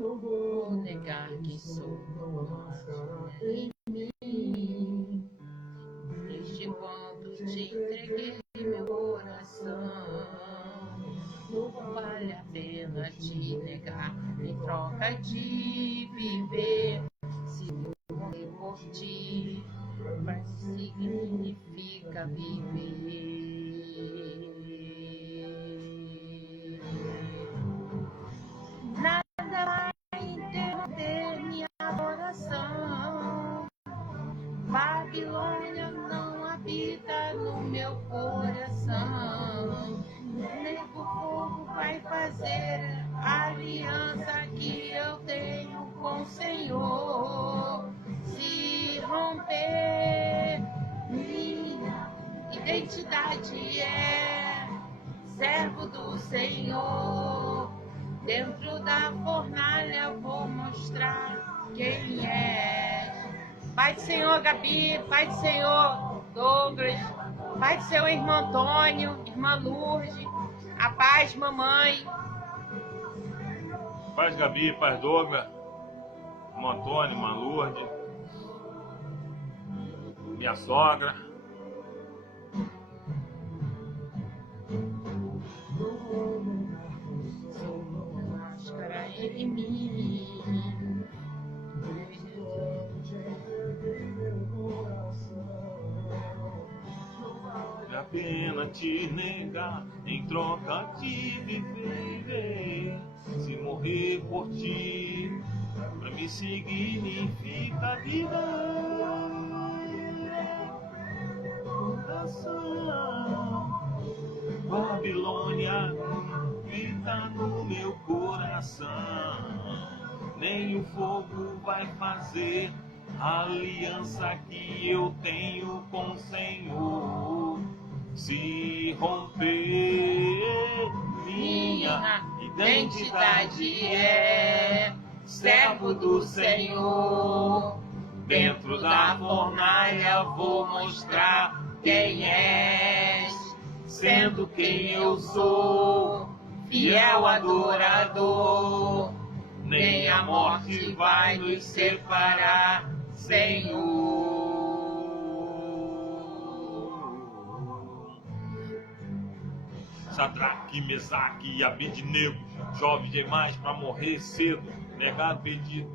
Vou negar quem sou, em mim. Desde quando te entreguei meu coração, não vale a pena te negar em troca de viver. Se morrer por ti, mas significa viver. Nada vai interromper minha adoração. Babilônia não habita no meu coração. Nem o fogo vai fazer a aliança que eu tenho com o Senhor se romper. Minha identidade é servo do Senhor. Dentro da fornalha vou mostrar quem é. Pai do Senhor, Gabi. Pai do Senhor, Douglas. Pai do Senhor, irmão Antônio, irmã Lourdes. A paz, mamãe. Paz, Gabi, paz, Douglas, irmão Antônio, irmã Lourdes, minha sogra. Máscara em mim. Vale a pena te negar em troca de viver. Se morrer por ti, pra mim significa vida. Coração, Babilônia grita no meu coração. Nem o fogo vai fazer a aliança que eu tenho com o Senhor se romper. Minha identidade é servo do Senhor. Dentro da fornalha vou mostrar quem és, sendo quem eu sou, fiel adorador. Nem a morte vai nos separar, Senhor. Sadraque, Mesaque e Abednego, jovem demais para morrer cedo, negado pedido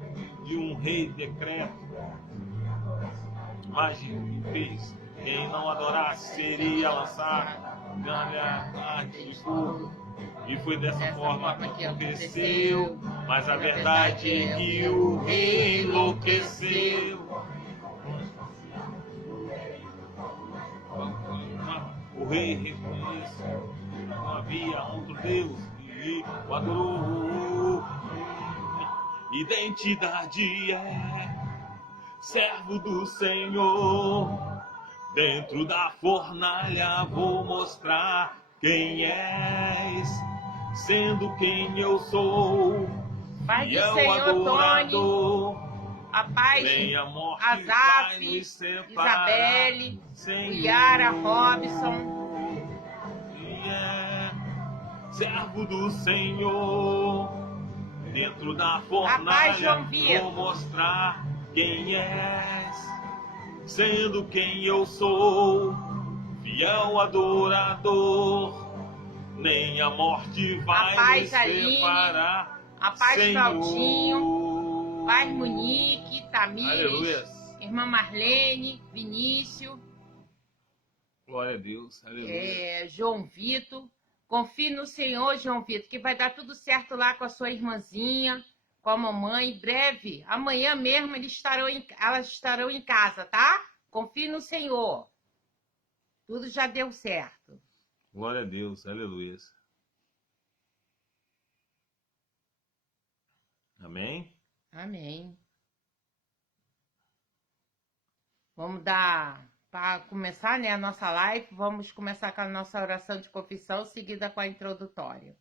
de um rei decreto. Mas fez, quem não adorasse seria lançado na arte de fogo. E foi dessa forma que aconteceu. Mas a verdade é que o rei enlouqueceu. O rei reconheceu que não havia outro Deus e o adorou. Identidade é servo do Senhor. Dentro da fornalha vou mostrar quem és, sendo quem eu sou. Pai do Senhor, Tony, a paz, Azaf, Isabelle, Yara, Robson. Servo do Senhor, dentro da fornalha vou mostrar quem és, sendo quem eu sou, fiel adorador. Nem a morte vai nos separar. A paz, Claudinho, paz, Monique, Tamires, irmã Marlene, Vinícius. Glória a Deus, aleluia. João Vitor. Confie no Senhor, João Vitor, que vai dar tudo certo lá com a sua irmãzinha, com a mamãe. Em breve, amanhã mesmo, elas estarão em casa, tá? Confie no Senhor. Tudo já deu certo. Glória a Deus, aleluia. Amém? Amém. Vamos dar, para começar, né, a nossa live, vamos começar com a nossa oração de confissão, seguida com a introdutória.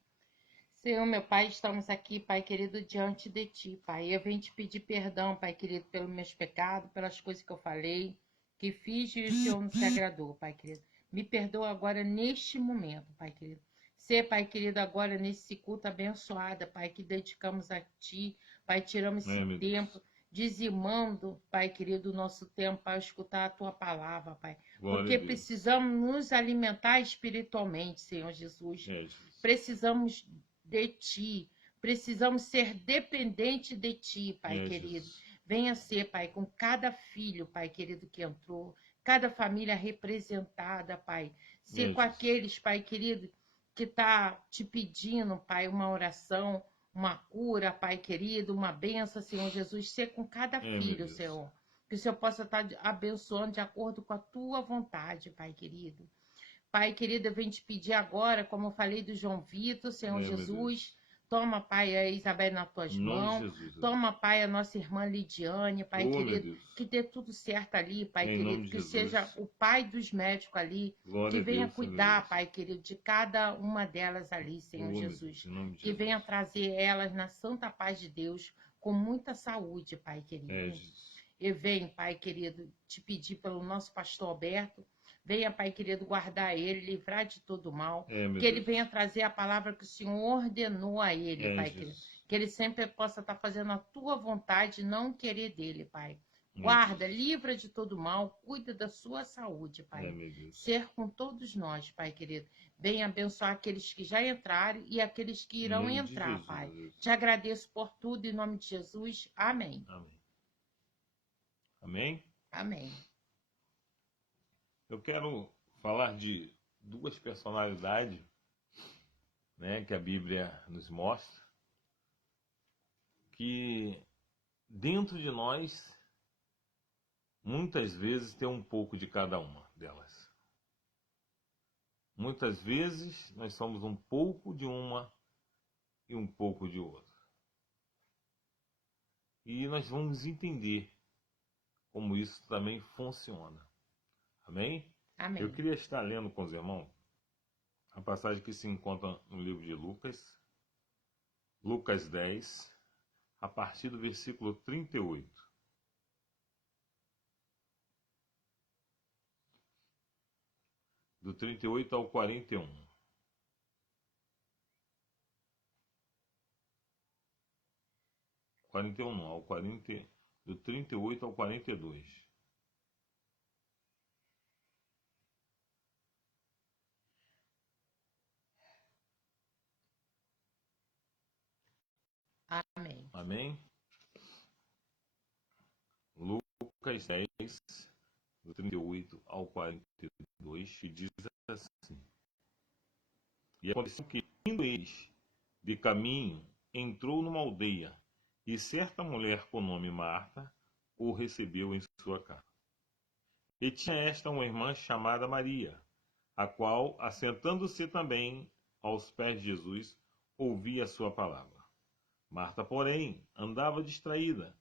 Senhor, meu Pai, estamos aqui, Pai querido, diante de Ti, Pai. Eu venho te pedir perdão, Pai querido, pelos meus pecados, pelas coisas que eu falei, que fiz e o Senhor não se agradou, Pai querido. Me perdoa agora neste momento, Pai querido. Ser, Pai querido, agora nesse culto abençoado, Pai, que dedicamos a Ti, Pai, tiramos esse Meu tempo, Deus. dizimando, Pai querido, o nosso tempo para escutar a Tua palavra, Pai. Glória Porque a Deus. precisamos nos alimentar espiritualmente, Senhor Jesus. Jesus. Precisamos de Ti. Precisamos ser dependentes de Ti, Pai querido. Jesus. Venha ser, Pai, com cada filho, Pai querido, que entrou, cada família representada, Pai. Ser com Jesus. aqueles, Pai querido, que está te pedindo, Pai, uma oração, uma cura, Pai querido, uma benção, Senhor Jesus. Ser com cada Meu filho, Deus. Senhor. Que o Senhor possa estar abençoando de acordo com a Tua vontade, Pai querido. Pai querido, eu venho te pedir agora, como eu falei do João Vitor, Senhor Meu Jesus. Toma, Pai, a Isabel nas tuas Em nome mãos. de Jesus. Toma, Pai, a nossa irmã Lidiane, Pai Oh, meu querido. Deus. Que dê tudo certo ali, Pai Em querido. nome de Que Jesus. seja o Pai dos médicos ali. Glória Que a venha Deus, Senhor cuidar, Jesus. Pai querido, de cada uma delas ali, Senhor Oh, meu Jesus. Deus, em nome de Que venha Jesus. trazer elas na santa paz de Deus, com muita saúde, Pai querido. Jesus. E venho, Pai querido, te pedir pelo nosso pastor Alberto. Venha, Pai querido, guardar ele, livrar de todo mal. Meu Que ele Deus. venha trazer a palavra que o Senhor ordenou a ele, Pai querido. Jesus. Que ele sempre possa estar fazendo a tua vontade e não querer dele, Pai. Meu Guarda, Deus. livra de todo mal, cuida da sua saúde, Pai. Meu Deus. Ser com todos nós, Pai querido. Venha abençoar aqueles que já entraram e aqueles que Em irão nome de entrar, Jesus, Pai. Jesus. Te agradeço por tudo, em nome de Jesus. Amém. Amém. Amém? Amém. Eu quero falar de duas personalidades, né, que a Bíblia nos mostra, que dentro de nós, muitas vezes tem um pouco de cada uma delas. Muitas vezes nós somos um pouco de uma e um pouco de outra. E nós vamos entender como isso também funciona. Amém? Amém. Eu queria estar lendo com os irmãos a passagem que se encontra no livro de Lucas, Lucas 10, a partir do versículo 38. Do 38 ao 41. Não, ao 40, do 38 ao 42. Amém. Amém? Lucas 10, do 38 ao 42, que diz assim: E aconteceu que, indo eles de caminho, entrou numa aldeia, e certa mulher com nome Marta o recebeu em sua casa. E tinha esta uma irmã chamada Maria, a qual, assentando-se também aos pés de Jesus, ouvia a sua palavra. Marta, porém, andava distraída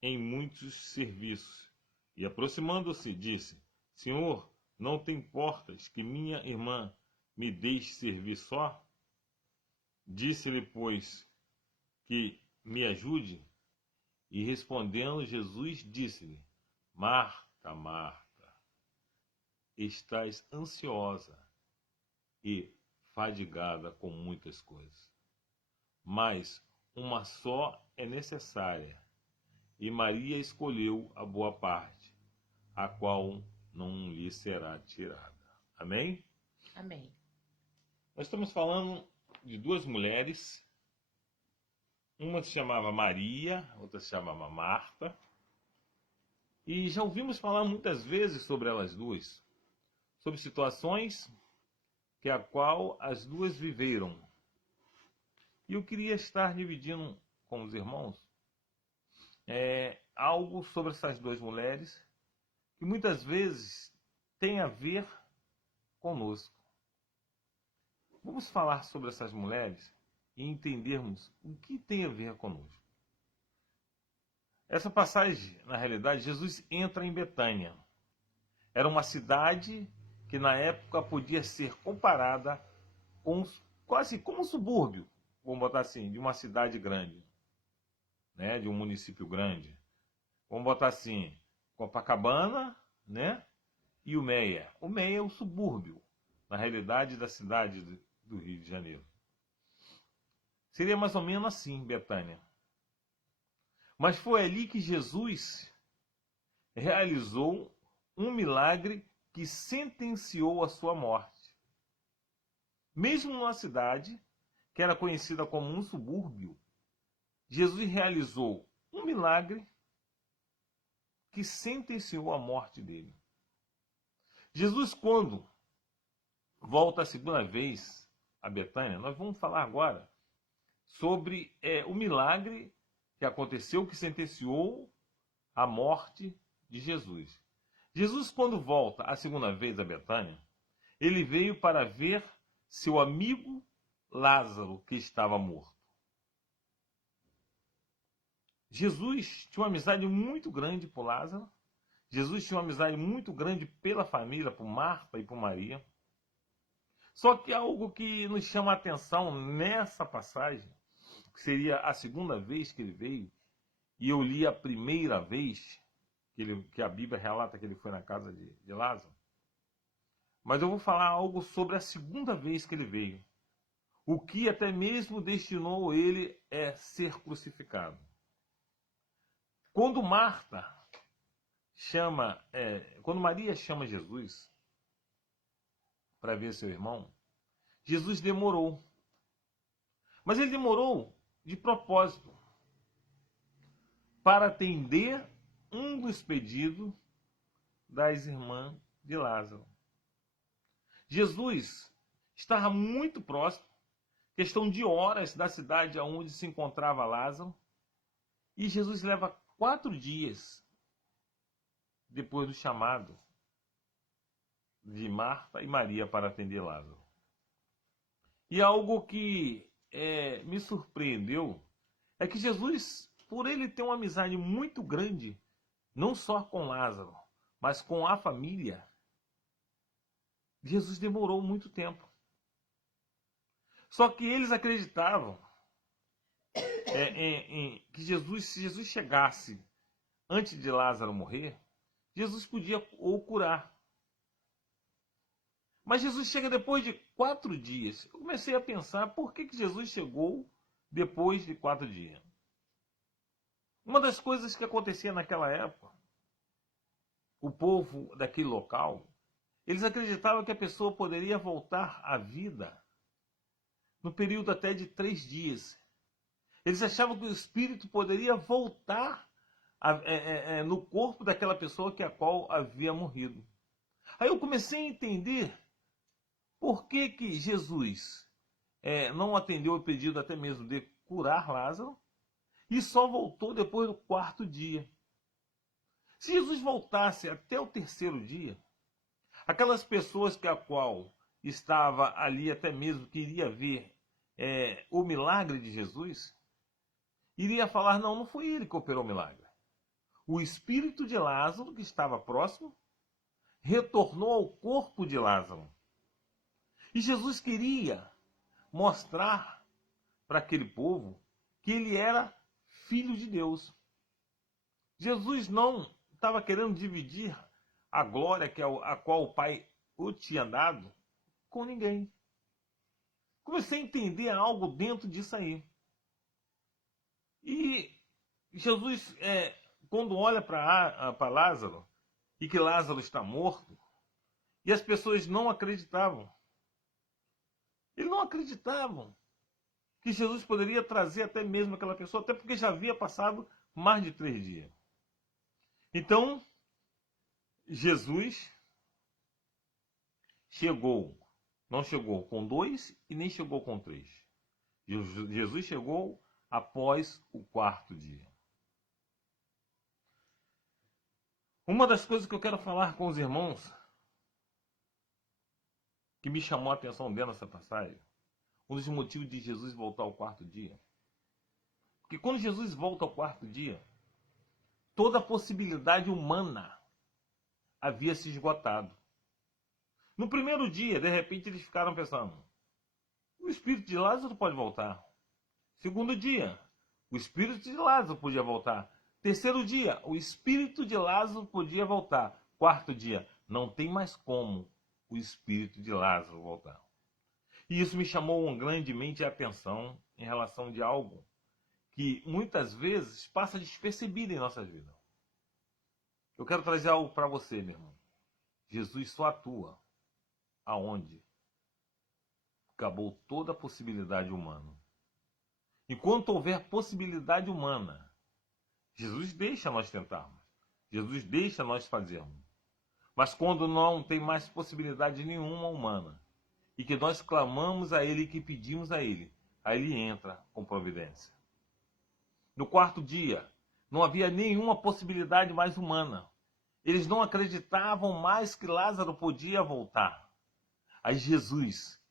em muitos serviços, e aproximando-se, disse: Senhor, não te importas que minha irmã me deixe servir só? Disse-lhe, pois, que me ajude. E respondendo Jesus, disse-lhe: Marta, Marta, estás ansiosa e fadigada com muitas coisas, mas uma só é necessária, e Maria escolheu a boa parte, a qual não lhe será tirada. Amém? Amém. Nós estamos falando de duas mulheres. Uma se chamava Maria, outra se chamava Marta. E já ouvimos falar muitas vezes sobre elas duas, sobre situações que a qual as duas viveram. E eu queria estar dividindo com os irmãos algo sobre essas duas mulheres que muitas vezes tem a ver conosco. Vamos falar sobre essas mulheres e entendermos o que tem a ver conosco. Essa passagem, na realidade, Jesus entra em Betânia. Era uma cidade que na época podia ser comparada com quase como um subúrbio, vamos botar assim, de uma cidade grande, né, de um município grande. Vamos botar assim, Copacabana, né, e o Meia. O Meia é o subúrbio, na realidade, da cidade do Rio de Janeiro. Seria mais ou menos assim, Betânia. Mas foi ali que Jesus realizou um milagre que sentenciou a sua morte. Mesmo numa cidade que era conhecida como um subúrbio, Jesus realizou um milagre que sentenciou a morte dele. Jesus, quando volta a segunda vez a Betânia, nós vamos falar agora sobre o milagre que aconteceu, que sentenciou a morte de Jesus. Jesus, quando volta a segunda vez a Betânia, ele veio para ver seu amigo Lázaro, que estava morto. Jesus tinha uma amizade muito grande por Lázaro. Jesus tinha uma amizade muito grande pela família, por Marta e por Maria. Só que algo que nos chama a atenção nessa passagem, que seria a segunda vez que ele veio, e eu li a primeira vez que a Bíblia relata que ele foi na casa de Lázaro, mas eu vou falar algo sobre a segunda vez que ele veio, o que até mesmo destinou ele a ser crucificado. Quando quando Maria chama Jesus para ver seu irmão, Jesus demorou. Mas ele demorou de propósito para atender um dos pedidos das irmãs de Lázaro. Jesus estava muito próximo, questão de horas da cidade onde se encontrava Lázaro, e Jesus leva 4 dias depois do chamado de Marta e Maria para atender Lázaro. E algo que me surpreendeu é que Jesus, por ele ter uma amizade muito grande, não só com Lázaro, mas com a família, Jesus demorou muito tempo. Só que eles acreditavam que se Jesus chegasse antes de Lázaro morrer, Jesus podia o curar. Mas Jesus chega depois de 4 dias. Eu comecei a pensar por que Jesus chegou depois de 4 dias. Uma das coisas que acontecia naquela época, o povo daquele local, eles acreditavam que a pessoa poderia voltar à vida no período até de 3 dias. Eles achavam que o espírito poderia voltar no corpo daquela pessoa a qual havia morrido. Aí eu comecei a entender por que Jesus não atendeu o pedido até mesmo de curar Lázaro e só voltou depois do 4º dia. Se Jesus voltasse até o 3º dia, aquelas pessoas a qual estava ali até mesmo queria ver o milagre de Jesus, iria falar, não foi ele que operou o milagre. O espírito de Lázaro, que estava próximo, retornou ao corpo de Lázaro. E Jesus queria mostrar para aquele povo que ele era filho de Deus. Jesus não estava querendo dividir a glória a qual o Pai o tinha dado com ninguém. Comecei a entender algo dentro disso aí. E Jesus, quando olha para Lázaro, e que Lázaro está morto, e as pessoas não acreditavam. Eles não acreditavam que Jesus poderia trazer até mesmo aquela pessoa, até porque já havia passado mais de 3 dias. Então, Jesus não chegou com 2 e nem chegou com 3. Jesus chegou após o 4º dia. Uma das coisas que eu quero falar com os irmãos, que me chamou a atenção dentro dessa passagem, um dos motivos de Jesus voltar ao 4º dia, porque quando Jesus volta ao 4º dia, toda a possibilidade humana havia se esgotado. No 1º dia, de repente, eles ficaram pensando, o espírito de Lázaro pode voltar. 2º dia, o espírito de Lázaro podia voltar. 3º dia, o espírito de Lázaro podia voltar. 4º dia, não tem mais como o espírito de Lázaro voltar. E isso me chamou grandemente a atenção em relação de algo que muitas vezes passa despercebido em nossas vidas. Eu quero trazer algo para você, meu irmão. Jesus só atua aonde acabou toda a possibilidade humana. Enquanto houver possibilidade humana, Jesus deixa nós tentarmos. Jesus deixa nós fazermos. Mas quando não tem mais possibilidade nenhuma humana, e que nós clamamos a Ele e que pedimos a Ele, aí Ele entra com providência. No quarto dia, não havia nenhuma possibilidade mais humana. Eles não acreditavam mais que Lázaro podia voltar. Aí Jesus,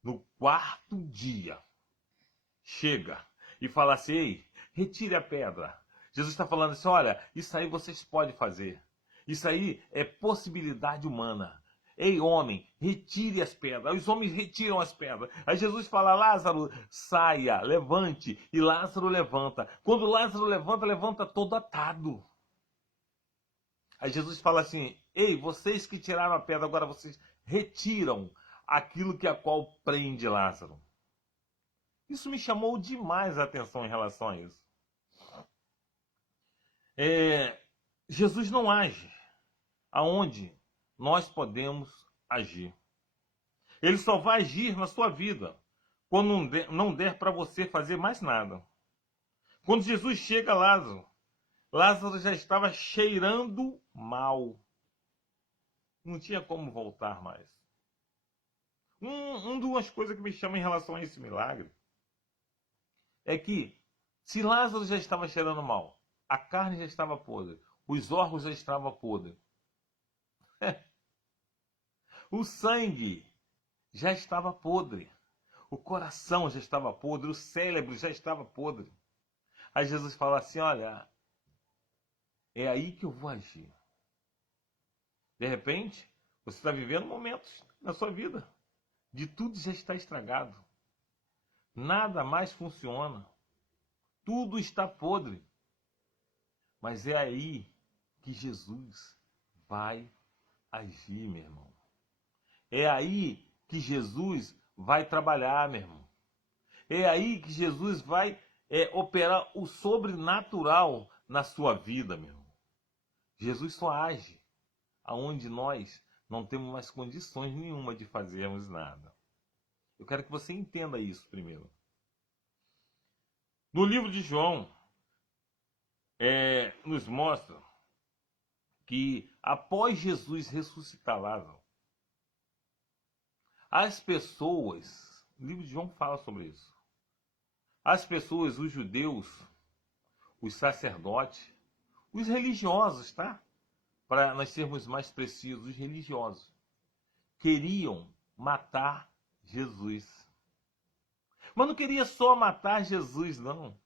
no quarto dia, chega e fala assim: ei, retire a pedra. Jesus está falando assim: olha, isso aí vocês podem fazer. Isso aí é possibilidade humana. Ei, homem, retire as pedras. Os homens retiram as pedras. Aí Jesus fala: Lázaro, saia, levante. E Lázaro levanta. Quando Lázaro levanta, levanta todo atado. Aí Jesus fala assim: ei, vocês que tiraram a pedra, agora vocês retiram aquilo que a qual prende Lázaro. Isso me chamou demais a atenção em relação a isso. Jesus não age aonde nós podemos agir. Ele só vai agir na sua vida quando não der para você fazer mais nada. Quando Jesus chega a Lázaro, Lázaro já estava cheirando mal. Não tinha como voltar mais. Duas coisas que me chamam em relação a esse milagre é que, se Lázaro já estava cheirando mal, a carne já estava podre, os órgãos já estavam podres, o sangue já estava podre, o coração já estava podre, o cérebro já estava podre. Aí Jesus fala assim: olha, é aí que eu vou agir. De repente, você está vivendo momentos na sua vida de tudo já está estragado. Nada mais funciona. Tudo está podre. Mas é aí que Jesus vai agir, meu irmão. É aí que Jesus vai trabalhar, meu irmão. É aí que Jesus vai operar o sobrenatural na sua vida, meu irmão. Jesus só age aonde nós não temos mais condições nenhuma de fazermos nada. Eu quero que você entenda isso primeiro. No livro de João, nos mostra que após Jesus ressuscitar Lázaro, as pessoas, o livro de João fala sobre isso, as pessoas, os judeus, os sacerdotes, os religiosos, tá? Para nós sermos mais precisos, os religiosos, queriam matar Jesus. Mas não queria só matar Jesus, não.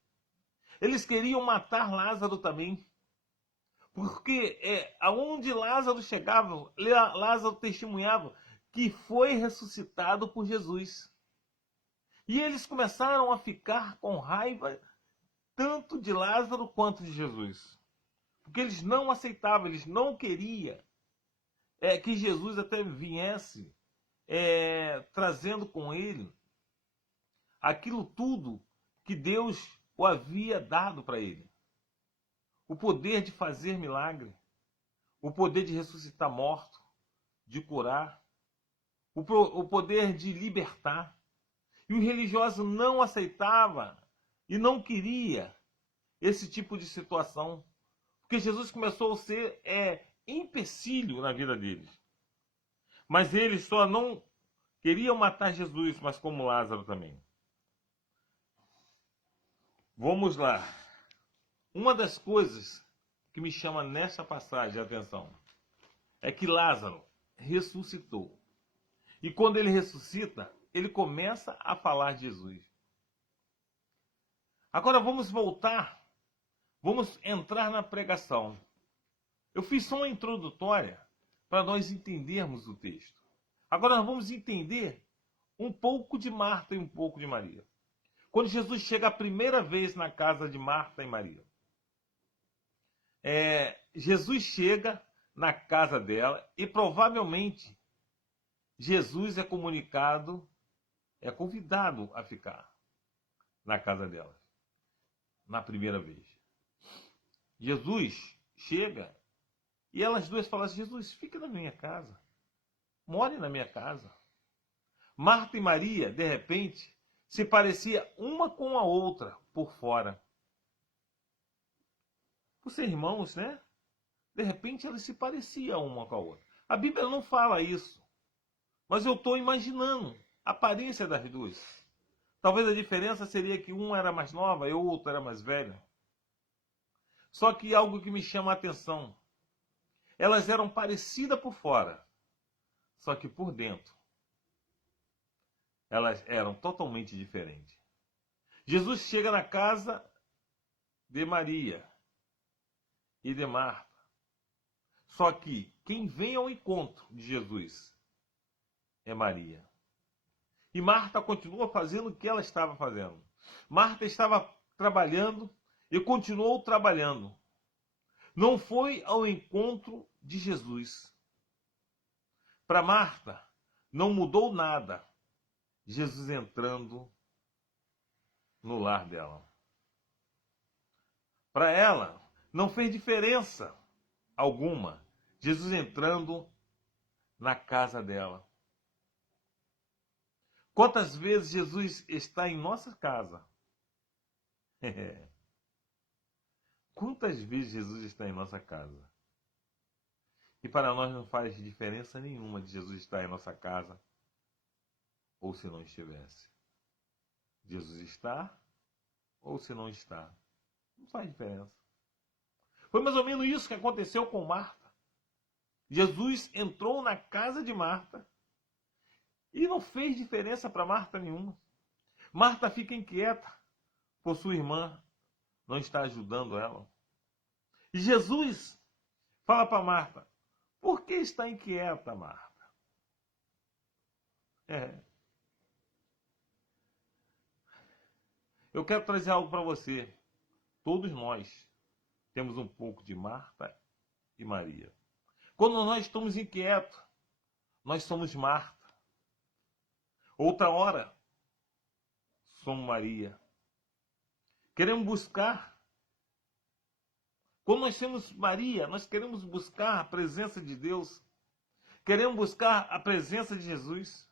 Eles queriam matar Lázaro também. Porque aonde Lázaro chegava, Lázaro testemunhava que foi ressuscitado por Jesus. E eles começaram a ficar com raiva tanto de Lázaro quanto de Jesus. Porque eles não aceitavam, eles não queriam que Jesus até viesse trazendo com ele aquilo tudo que Deus o havia dado para ele. O poder de fazer milagre, o poder de ressuscitar morto, de curar, o poder de libertar. E o religioso não aceitava e não queria esse tipo de situação, porque Jesus começou a ser empecilho na vida deles. Mas eles só não queriam matar Jesus, mas como Lázaro também. Vamos lá. Uma das coisas que me chama nessa passagem a atenção é que Lázaro ressuscitou. E quando ele ressuscita, ele começa a falar de Jesus. Agora vamos voltar, vamos entrar na pregação. Eu fiz só uma introdutória para nós entendermos o texto. Agora nós vamos entender um pouco de Marta e um pouco de Maria. Quando Jesus chega a primeira vez na casa de Marta e Maria, Jesus chega na casa dela e provavelmente Jesus é convidado a ficar na casa dela. na primeira vez. Jesus chega e elas duas falam assim: Jesus, fica na minha casa. More na minha casa. Marta e Maria, de repente, se parecia uma com a outra por fora. Por ser irmãos, né? De repente, elas se pareciam uma com a outra. A Bíblia não fala isso. Mas eu estou imaginando a aparência das duas. Talvez a diferença seria que uma era mais nova e o outro era mais velho. Só que algo que me chama a atenção. Elas eram parecidas por fora. Só que por dentro, elas eram totalmente diferentes. Jesus chega na casa de Maria e de Marta. Só que quem vem ao encontro de Jesus é Maria. E Marta continua fazendo o que ela estava fazendo. Marta estava trabalhando e continuou trabalhando. Não foi ao encontro de Jesus. Para Marta, não mudou nada Jesus entrando no lar dela. Para ela, não fez diferença alguma Jesus entrando na casa dela. Quantas vezes Jesus está em nossa casa? Quantas vezes Jesus está em nossa casa? E para nós não faz diferença nenhuma de Jesus estar em nossa casa ou se não estivesse. Jesus está ou se não está. Não faz diferença. Foi mais ou menos isso que aconteceu com Marta. Jesus entrou na casa de Marta e não fez diferença para Marta nenhuma. Marta fica inquieta por sua irmã não estar ajudando ela. E Jesus fala para Marta: por que está inquieta, Marta? Eu quero trazer algo para você. Todos nós temos um pouco de Marta e Maria. Quando nós estamos inquietos, nós somos Marta. Outra hora, somos Maria. Queremos buscar. Quando nós temos Maria, nós queremos buscar a presença de Deus. Queremos buscar a presença de Jesus.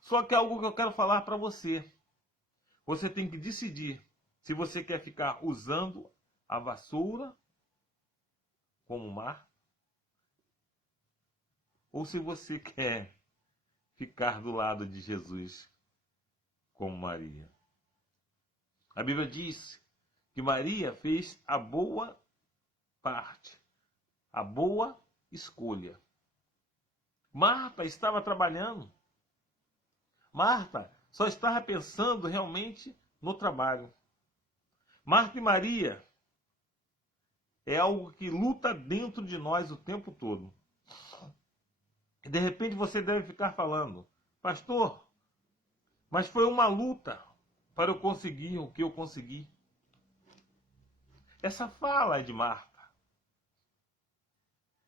Só que é algo que eu quero falar para você. Você tem que decidir se você quer ficar usando a vassoura como Marta ou se você quer ficar do lado de Jesus como Maria. A Bíblia diz que Maria fez a boa parte, a boa escolha. Marta estava trabalhando. Marta só estava pensando realmente no trabalho. Marta e Maria é algo que luta dentro de nós o tempo todo. E de repente você deve ficar falando: pastor, mas foi uma luta para eu conseguir o que eu consegui. Essa fala é de Marta.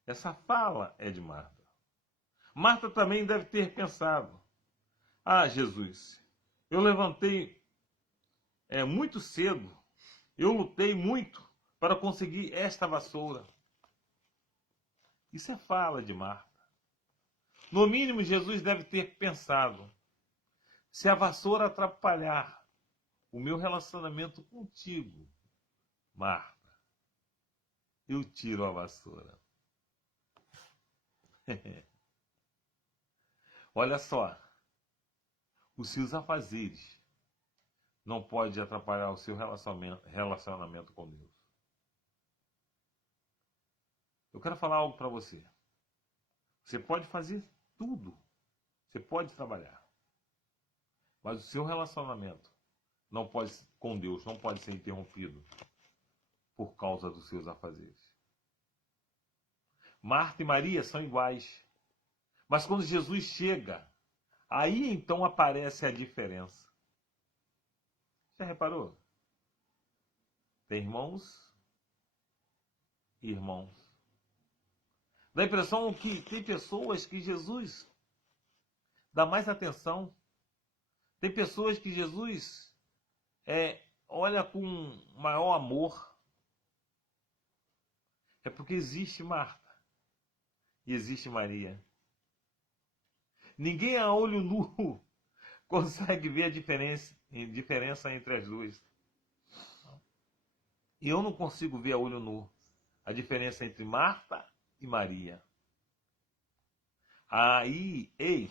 Essa fala é de Marta. Marta também deve ter pensado: ah, Jesus, eu levantei muito cedo, eu lutei muito para conseguir esta vassoura. Isso é fala de Marta. No mínimo, Jesus deve ter pensado: se a vassoura atrapalhar o meu relacionamento contigo, Marta, eu tiro a vassoura. Olha só, os seus afazeres não podem atrapalhar o seu relacionamento com Deus. Eu quero falar algo para você. Você pode fazer tudo, você pode trabalhar, mas o seu relacionamento não pode, com Deus não pode ser interrompido por causa dos seus afazeres. Marta e Maria são iguais. Mas quando Jesus chega, aí então aparece a diferença. Já reparou? Tem irmãos e irmãos. Dá a impressão que tem pessoas que Jesus dá mais atenção. Tem pessoas que Jesus olha com maior amor, é porque existe Marta e existe Maria. Ninguém a olho nu consegue ver a diferença entre as duas. E eu não consigo ver a olho nu a diferença entre Marta e Maria. Aí, ei,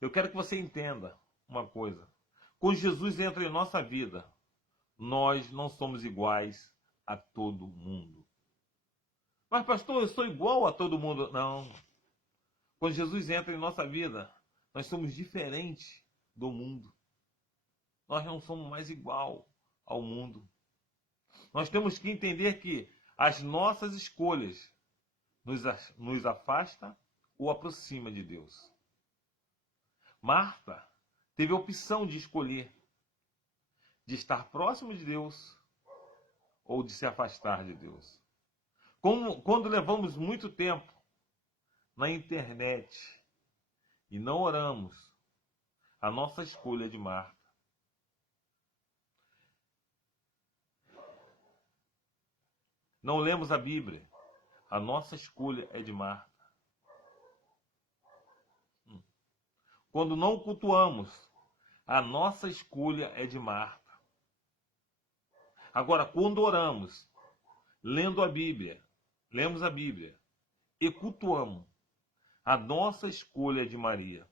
eu quero que você entenda uma coisa. Quando Jesus entra em nossa vida, nós não somos iguais a todo mundo. Mas, pastor, eu sou igual a todo mundo. Não. Quando Jesus entra em nossa vida, nós somos diferentes do mundo. Nós não somos mais igual ao mundo. Nós temos que entender que as nossas escolhas nos afasta ou aproxima de Deus. Marta teve a opção de escolher de estar próximo de Deus ou de se afastar de Deus. Quando levamos muito tempo na internet e não oramos, a nossa escolha é de Marta. Não lemos a Bíblia, a nossa escolha é de Marta. Quando não cultuamos, a nossa escolha é de Marta. Agora, quando oramos, lemos a Bíblia e cultuamos, a nossa escolha é de Maria.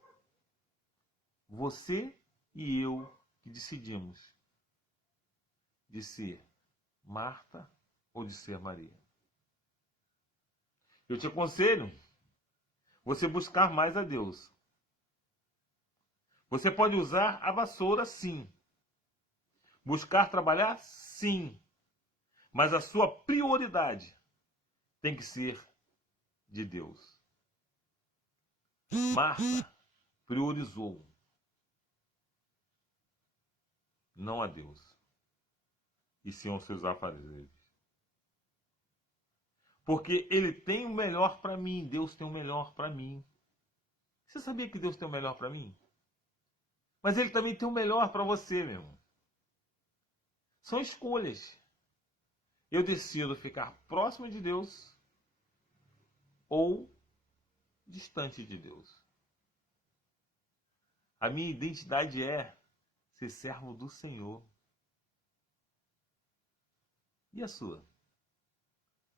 Você e eu que decidimos de ser Marta ou de ser Maria. Eu te aconselho você buscar mais a Deus. Você pode usar a vassoura, sim. Buscar trabalhar, sim. Mas a sua prioridade tem que ser de Deus. Marta priorizou, não a Deus, e sim aos seus afazeres. Porque Ele tem o melhor para mim, Deus tem o melhor para mim. Você sabia que Deus tem o melhor para mim? Mas Ele também tem o melhor para você, meu irmão. São escolhas. Eu decido ficar próximo de Deus ou distante de Deus. A minha identidade é ser servo do Senhor. E a sua?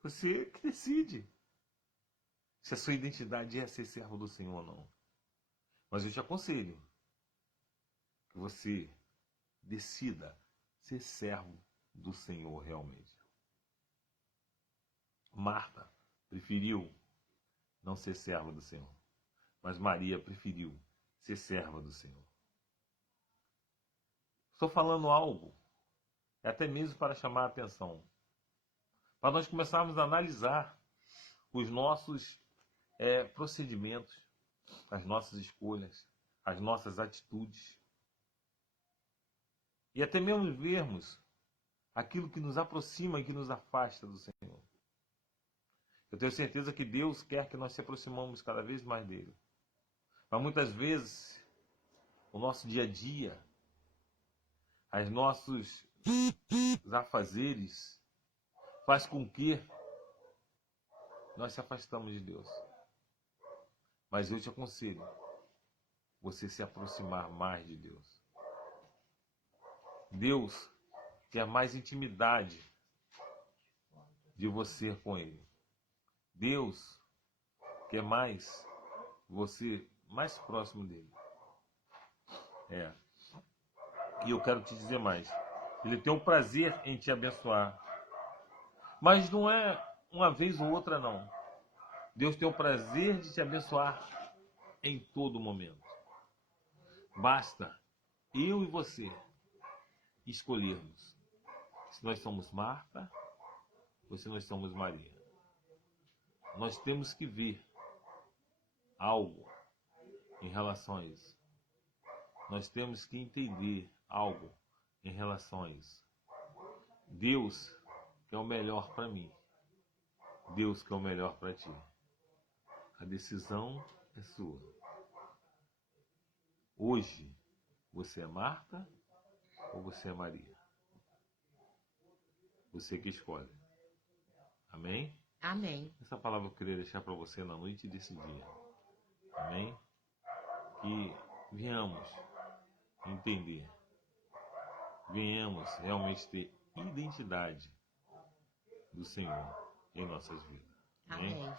Você que decide se a sua identidade é ser servo do Senhor ou não. Mas eu te aconselho que você decida ser servo do Senhor realmente. Marta preferiu não ser serva do Senhor, mas Maria preferiu ser serva do Senhor. Estou falando algo, até mesmo para chamar a atenção, para nós começarmos a analisar os nossos procedimentos, as nossas escolhas, as nossas atitudes, e até mesmo vermos aquilo que nos aproxima e que nos afasta do Senhor. Eu tenho certeza que Deus quer que nós se aproximamos cada vez mais dele. Mas muitas vezes, o nosso dia a dia, os nossos afazeres, faz com que nós se afastamos de Deus. Mas eu te aconselho você se aproximar mais de Deus. Deus quer mais intimidade de você com Ele. Deus quer mais você mais próximo dele. E eu quero te dizer mais. Ele tem um prazer em te abençoar. Mas não é uma vez ou outra, não. Deus tem o prazer de te abençoar em todo momento. Basta eu e você escolhermos se nós somos Marta ou se nós somos Maria. Nós temos que ver algo em relação a isso. Nós temos que entender algo em relação a isso. Deus quer o melhor para mim. Deus quer o melhor para ti. A decisão é sua. Hoje, você é Marta ou você é Maria? Você que escolhe. Amém? Amém. Essa palavra eu queria deixar para você na noite desse dia. Amém? Que venhamos entender. Venhamos realmente ter identidade do Senhor em nossas vidas. Amém? Amém.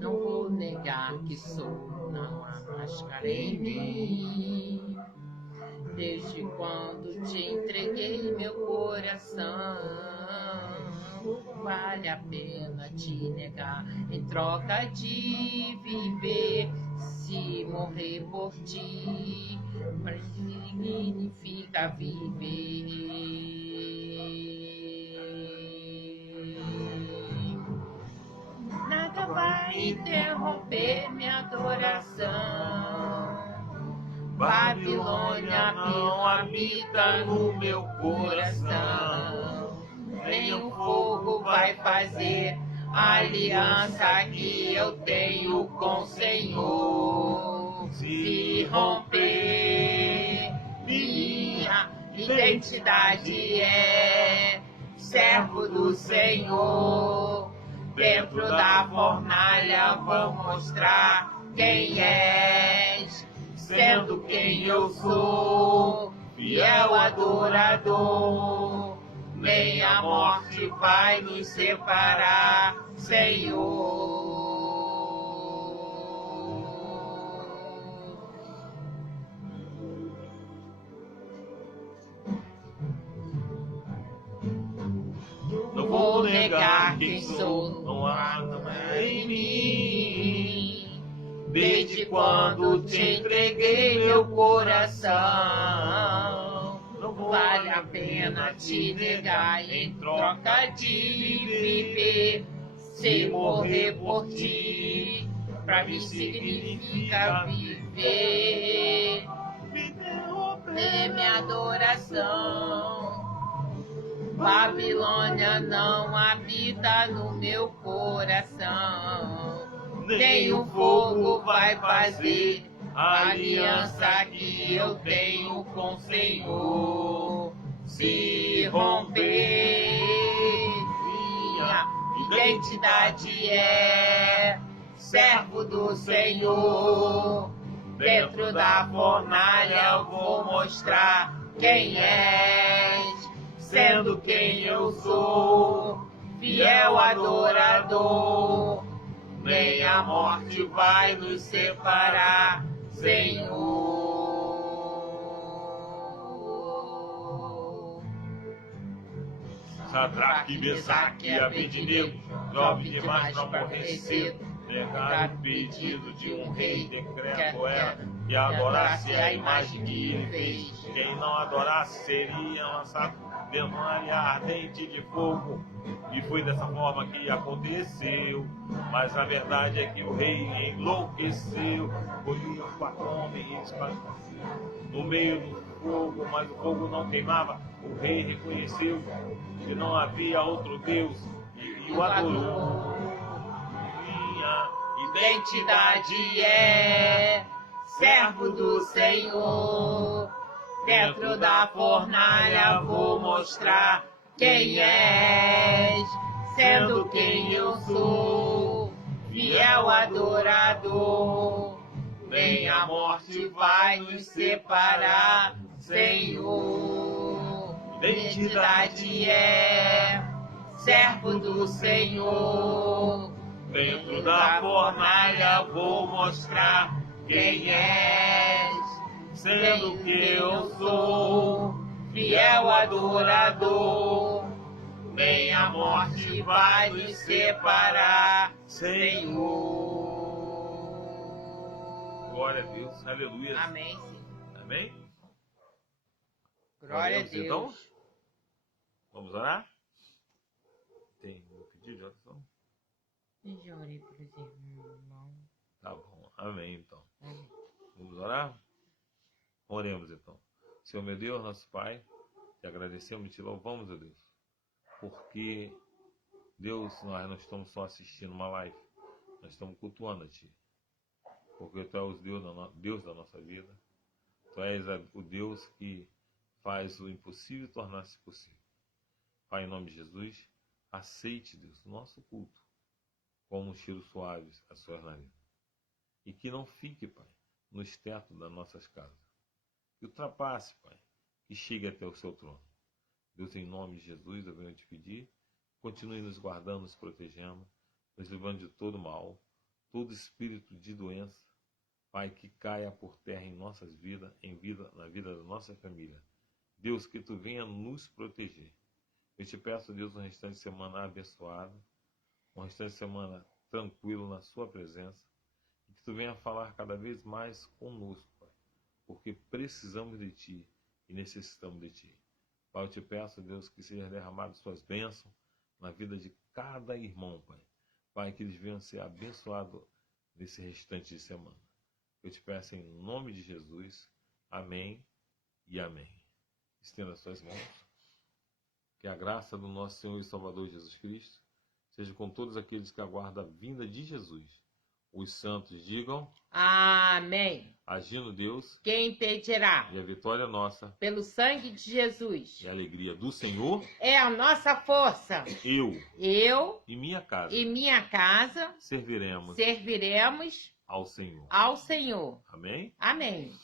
Não vou negar que sou, não há máscara em mim. Desde quando te entreguei meu coração, vale a pena te negar em troca de viver. Se morrer por ti, significa viver. Nada vai interromper minha adoração. Babilônia não habita no meu coração. Nem o fogo vai fazer a aliança que eu tenho com o Senhor se romper. Minha identidade é servo do Senhor. Dentro da fornalha vou mostrar quem és, sendo quem eu sou, fiel adorador. Nem a morte vai nos separar, Senhor. Não vou negar quem sou, não há em mim. Desde quando te entreguei meu coração, não vale a pena te negar em troca de viver. Se morrer por ti, pra mim significa viver. É minha adoração. Babilônia não habita no meu coração. Nem o fogo vai fazer a aliança que eu tenho com o Senhor se romper. Minha identidade é servo do Senhor. Dentro da fornalha eu vou mostrar quem és, sendo quem eu sou, fiel adorador. Nem a morte vai nos separar, Senhor. Sadraque, Mesaque e Abednego, jovem demais para morrer cedo, negaram o pedido de um rei, decreto era que adorasse a imagem que ele fez. Quem não adorasse seria lançado dentro de uma área ardente de fogo. E foi dessa forma que aconteceu. Mas a verdade é que o rei enlouqueceu, colhia os homens e esparteceu no meio do fogo, mas o fogo não queimava. O rei reconheceu que não havia outro Deus e o adorou. Minha identidade é servo do Senhor. Dentro da fornalha vou mostrar quem és, sendo quem eu sou, fiel adorador. Nem a morte vai nos separar, Senhor. Identidade é servo do Senhor. Dentro da fornalha vou mostrar quem és, sendo que eu sou, fiel adorador. Nem a morte vai nos separar, Senhor. Glória a Deus, aleluia. Amém, Senhor. Amém? Glória a Oremos, então? Deus. Vamos orar? Tem um pedido de oração? Eu já orei por esse irmão. Tá bom, amém então. Amém. Vamos orar? Oremos então. Senhor meu Deus, nosso Pai, te agradecemos e te louvamos, ó Deus, porque Deus, nós não estamos só assistindo uma live, nós estamos cultuando a Ti. Porque Tu és o Deus da nossa vida, Tu és o Deus que faz o impossível tornar-se possível. Pai, em nome de Jesus, aceite, Deus, o nosso culto como um cheiro suave às Suas narinas. E que não fique, Pai, nos tetos das nossas casas. Que ultrapasse, Pai, que chegue até o Seu trono. Deus, em nome de Jesus, eu venho te pedir, continue nos guardando, nos protegendo, nos livrando de todo mal, todo espírito de doença, Pai, que caia por terra em nossas vidas, na vida da nossa família. Deus, que Tu venha nos proteger. Eu te peço, Deus, um restante de semana abençoado, um restante de semana tranquilo na Sua presença, e que Tu venha falar cada vez mais conosco, Pai, porque precisamos de Ti e necessitamos de Ti. Pai, eu te peço, Deus, que seja derramado Suas bênçãos na vida de cada irmão, Pai. Pai, que eles venham ser abençoados nesse restante de semana. Eu te peço em nome de Jesus. Amém e amém. Estenda suas mãos. Que a graça do nosso Senhor e Salvador Jesus Cristo seja com todos aqueles que aguardam a vinda de Jesus. Os santos digam: Amém. Agindo Deus, Quem impedirá? e a vitória nossa, Pelo sangue de Jesus. e a alegria do Senhor, É a nossa força. eu e minha casa minha casa serviremos ao Senhor. Amém? Amém.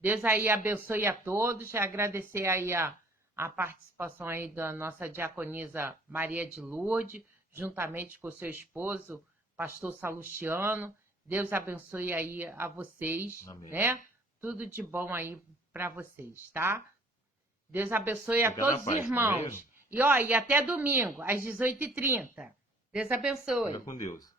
Deus aí abençoe a todos. Agradecer aí a participação aí da nossa diaconisa Maria de Lourdes, juntamente com o seu esposo, pastor Salustiano. Deus abençoe aí a vocês, Amém. né? Tudo de bom aí para vocês, tá? Deus abençoe a Fica todos na os paz, irmãos. amém? E até domingo, às 18h30. Deus abençoe. Fica com Deus.